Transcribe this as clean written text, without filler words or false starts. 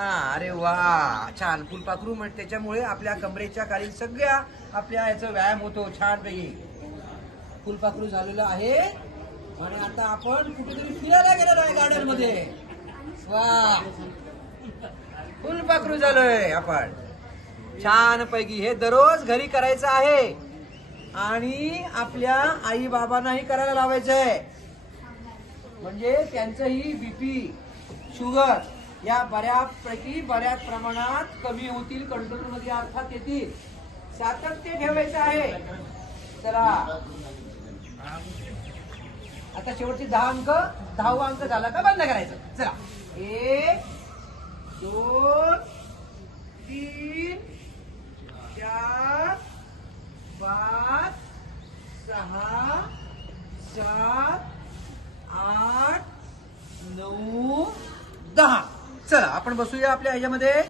अरे वा, छान. फुलपाखरू म्हणजे त्याच्यामुळे आपल्या कमरेच्या खाली सगळ्या आपल्या याचा व्यायाम होतो छान पैकी. फुलपाखरू झालेलं आहे आणि आता आपण कुठेतरी फिरायला गेलेलो आहे गार्डन मध्ये. वा, फुलपाखरू झालोय आपण छान पैकी. हे दररोज घरी करायचं आहे आणि आपल्या आई बाबांनाही करायला लावायचंय, म्हणजे त्यांचंही बीपी शुगर या बऱ्याच प्रमाणात कमी होतील, कंट्रोल मध्ये अर्थात येतील. सातत्य ठेवायचं आहे. चला आता शेवटचे 10वा अंक झाला का बंद करायचं. चला 1 2 3 4 5 6 7 8 9 10. चला आपण बसूया आपल्या ह्याच्यामध्ये.